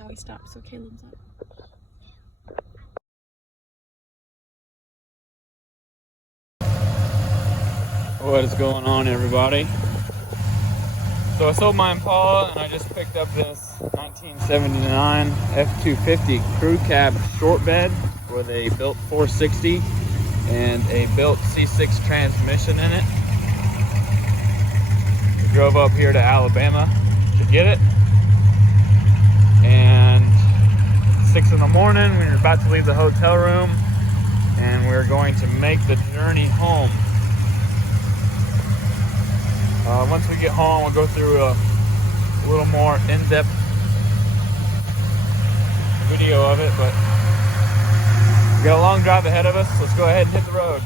Now we stopped, so Caleb's up. What is going on, everybody? So I sold my Impala and I just picked up this 1979 F250 crew cab short bed with a built 460 and a built C6 transmission in it. We drove up here to Alabama to get it, and 6 in the morning we were about to leave the hotel room and we're going to make the journey home. Once we get home, we'll go through a little more in-depth video of it, but we got a long drive ahead of us. Let's go ahead and hit the road.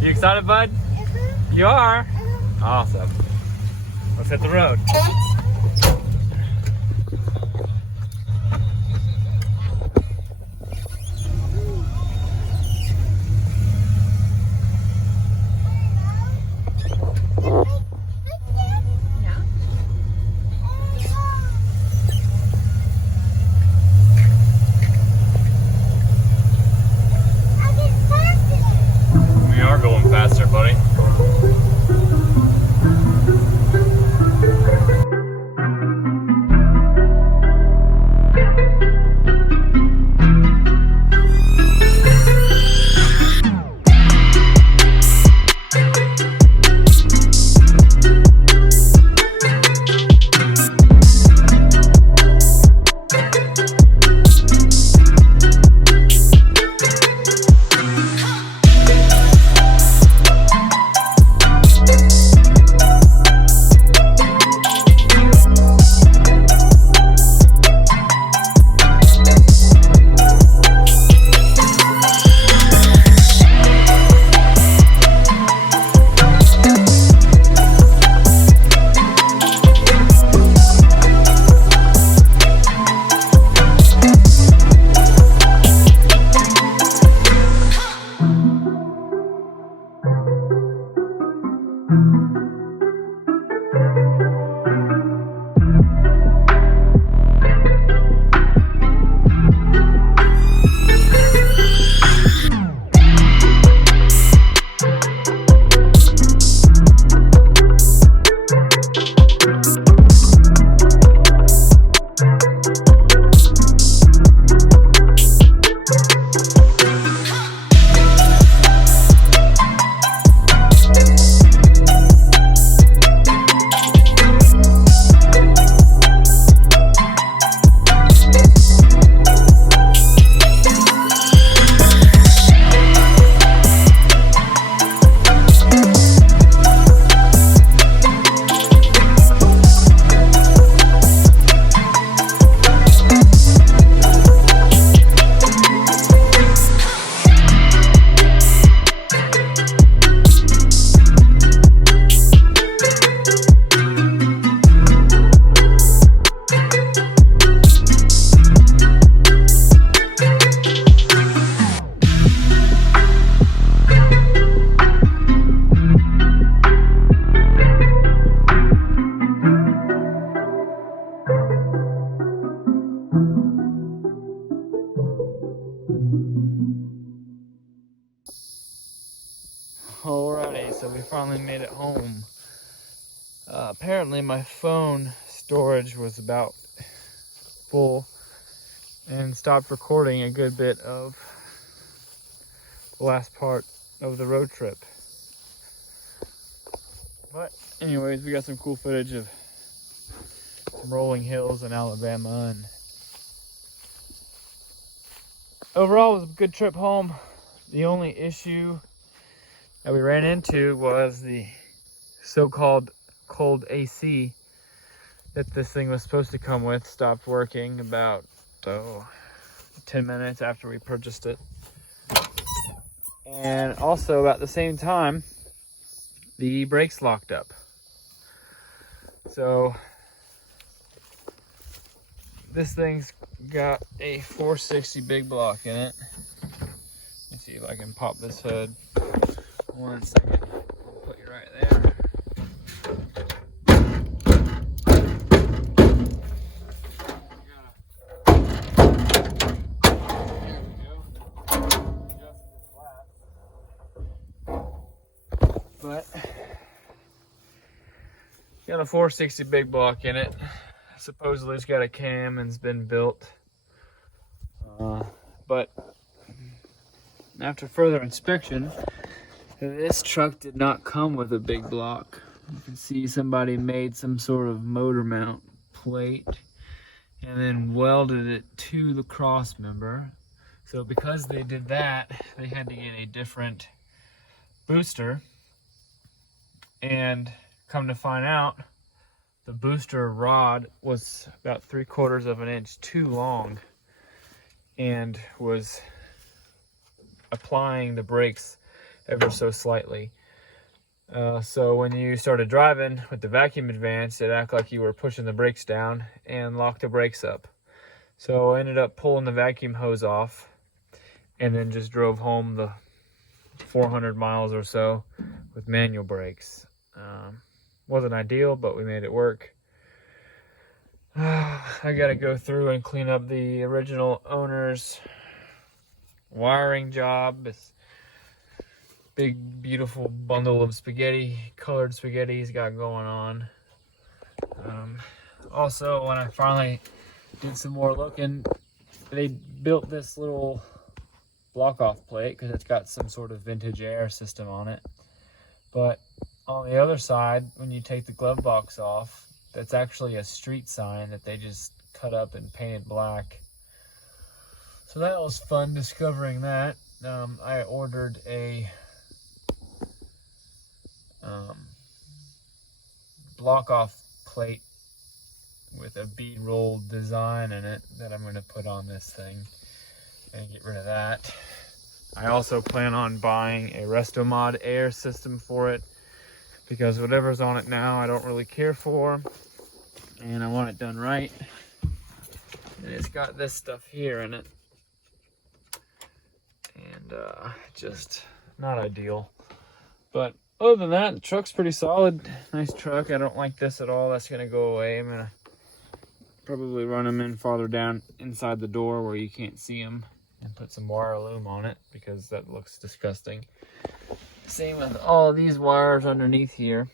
You excited, bud? You are? Awesome. Let's hit the road. Faster, buddy. Alrighty, so we finally made it home. Apparently my phone storage was about full and stopped recording a good bit of the last part of the road trip. But anyways, we got some cool footage of some rolling hills in Alabama, and overall it was a good trip home. The only issue that we ran into was the so-called cold AC that this thing was supposed to come with stopped working about 10 minutes after we purchased it. And also about the same time, the brakes locked up. So this thing's got a 460 big block in it. Let's see if I can pop this hood. 1 second. But got a 460 big block in it. Supposedly it's got a cam and's been built. But after further inspection, this truck did not come with a big block. You can see somebody made some sort of motor mount plate and then welded it to the cross member. So because they did that, they had to get a different booster. And come to find out, the booster rod was about 3/4 of an inch too long and was applying the brakes ever so slightly. So when you started driving with the vacuum advance, it acted like you were pushing the brakes down and locked the brakes up. So I ended up pulling the vacuum hose off and then just drove home the 400 miles or so with manual brakes. Wasn't ideal, but we made it work. I gotta go through and clean up the original owner's wiring job. This big, beautiful bundle of spaghetti, colored spaghetti he's got going on. Also, when I finally did some more looking, they built this little block-off plate because it's got some sort of vintage air system on it. But on the other side, when you take the glove box off, that's actually a street sign that they just cut up and painted black. So that was fun discovering that. I ordered a block-off plate with a bead roll design in it that I'm going to put on this thing and get rid of that. I also plan on buying a Restomod air system for it because whatever's on it now I don't really care for and I want it done right. And it's got this stuff here in it and just not ideal. But other than that, the truck's pretty solid. Nice truck. I don't like this at all. That's going to go away. I'm going to probably run them in farther down inside the door where you can't see them and put some wire loom on it because that looks disgusting. Same with all these wires underneath here.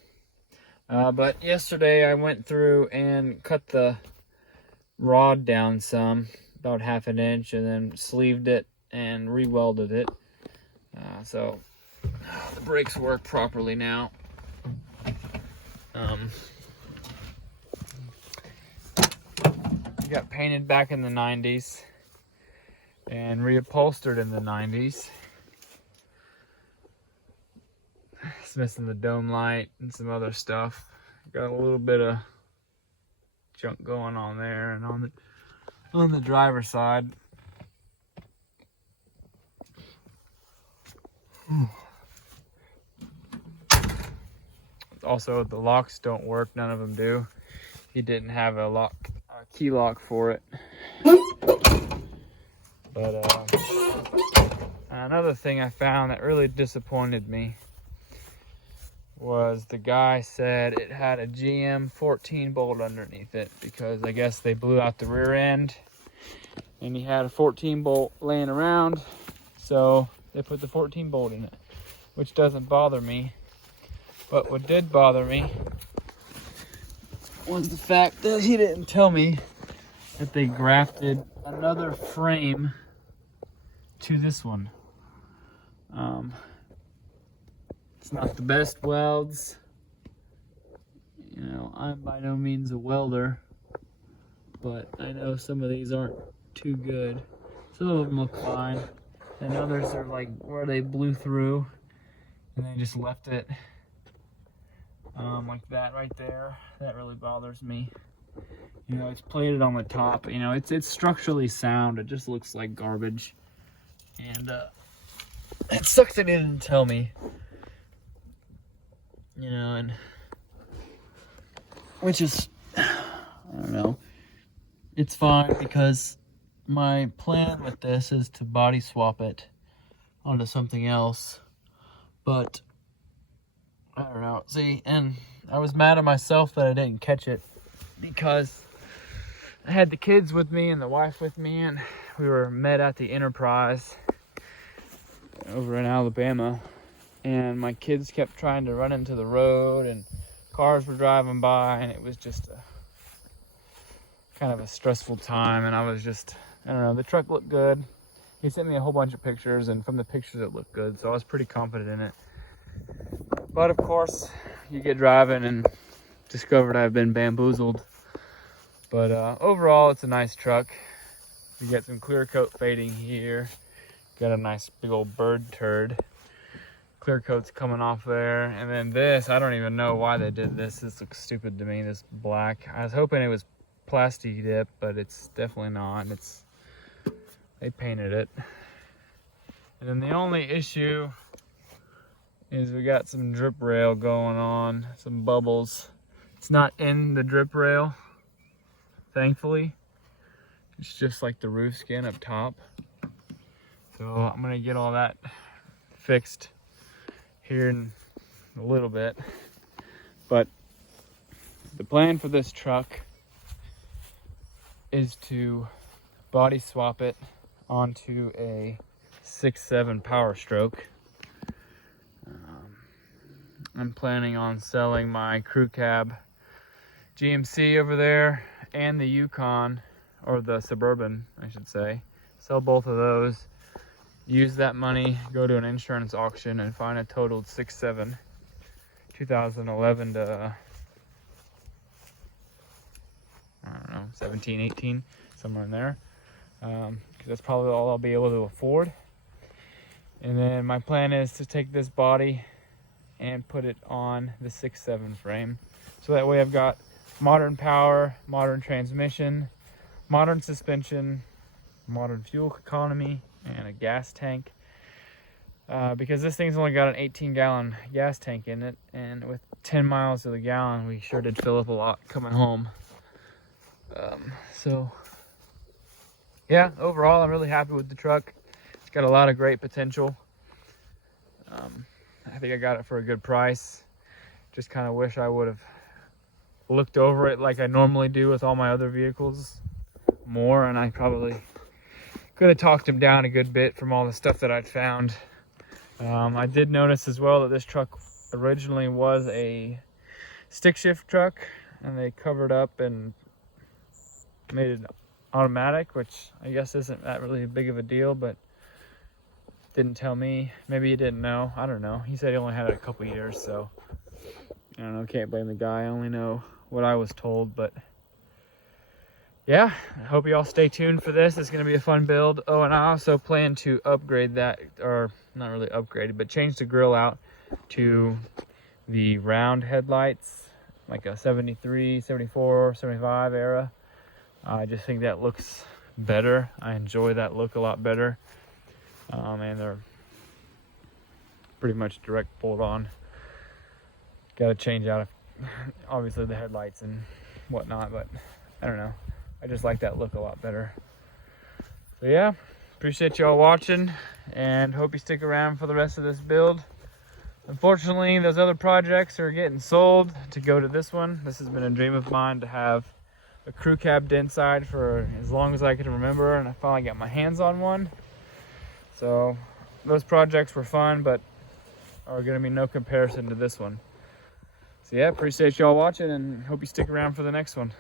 But yesterday I went through and cut the rod down some, about 1/2 inch, and then sleeved it and re-welded it. So the brakes work properly now. Got painted back in the 90s and reupholstered in the 90s. It's missing the dome light and some other stuff. Got a little bit of junk going on there, and on the driver's side. Also, the locks don't work. None of them do. He didn't have a key lock for it. But another thing I found that really disappointed me was the guy said it had a GM 14 bolt underneath it because I guess they blew out the rear end and he had a 14 bolt laying around, so they put the 14 bolt in it, which doesn't bother me. But what did bother me was the fact that he didn't tell me that they grafted another frame to this one. It's not the best welds. You know, I'm by no means a welder, but I know some of these aren't too good. Some of them look fine, and others are like where they blew through and they just left it like that right there. That really bothers me. You know, it's plated on the top. You know, it's structurally sound. It just looks like garbage. And it sucks that he didn't tell me. You know, and which is, I don't know. It's fine because my plan with this is to body swap it onto something else. But I don't know. See, and I was mad at myself that I didn't catch it because I had the kids with me and the wife with me, and we were met at the Enterprise over in Alabama. and my kids kept trying to run into the road, and cars were driving by, and it was just kind of a stressful time. And I was just, I don't know, the truck looked good. He sent me a whole bunch of pictures, and from the pictures it looked good, so I was pretty confident in it. But of course, you get driving and discovered I've been bamboozled. But overall, it's a nice truck. You get some clear coat fading here. Got a nice big old bird turd. Clear coat's coming off there. And then this, I don't even know why they did this. This looks stupid to me, this black. I was hoping it was plastic dip, but it's definitely not. They painted it. And then the only issue is we got some drip rail going on, some bubbles. It's not in the drip rail, thankfully. It's just like the roof skin up top. So I'm gonna get all that fixed here in a little bit. But the plan for this truck is to body swap it onto a 6.7 Power Stroke. I'm planning on selling my crew cab GMC over there and the Yukon, or the Suburban, I should say. Sell both of those, use that money, go to an insurance auction and find a totaled 6.7 2011 to I don't know, 17, 18, somewhere in there, because that's probably all I'll be able to afford. And then my plan is to take this body and put it on the 6.7 frame, so that way I've got modern power, modern transmission, modern suspension, modern fuel economy, and a gas tank, because this thing's only got an 18-gallon gas tank in it, and with 10 miles to the gallon we sure did fill up a lot coming home. So yeah, overall I'm really happy with the truck. It's got a lot of great potential. I think I got it for a good price. Just kind of wish I would have looked over it like I normally do with all my other vehicles more, and I probably could have talked him down a good bit from all the stuff that I'd found. I did notice as well that this truck originally was a stick shift truck, and they covered up and made it automatic, which I guess isn't that really big of a deal, but didn't tell me. Maybe he didn't know, I don't know. He said he only had it a couple years, so I don't know, can't blame the guy. I only know what I was told. But yeah, I hope you all stay tuned for this. It's going to be a fun build. Oh, and I also plan to upgrade that, or not really upgrade it, but change the grill out to the round headlights, like a 73, 74, 75 era. I just think that looks better. I enjoy that look a lot better. And they're pretty much direct bolt on. Got to change out obviously the headlights and whatnot, but I don't know, I just like that look a lot better. So yeah, appreciate y'all watching, and hope you stick around for the rest of this build. Unfortunately, those other projects are getting sold to go to this one. This has been a dream of mine to have a crew cab Dentside for as long as I can remember, and I finally got my hands on one. So those projects were fun, but are going to be no comparison to this one. So yeah, appreciate y'all watching, and hope you stick around for the next one.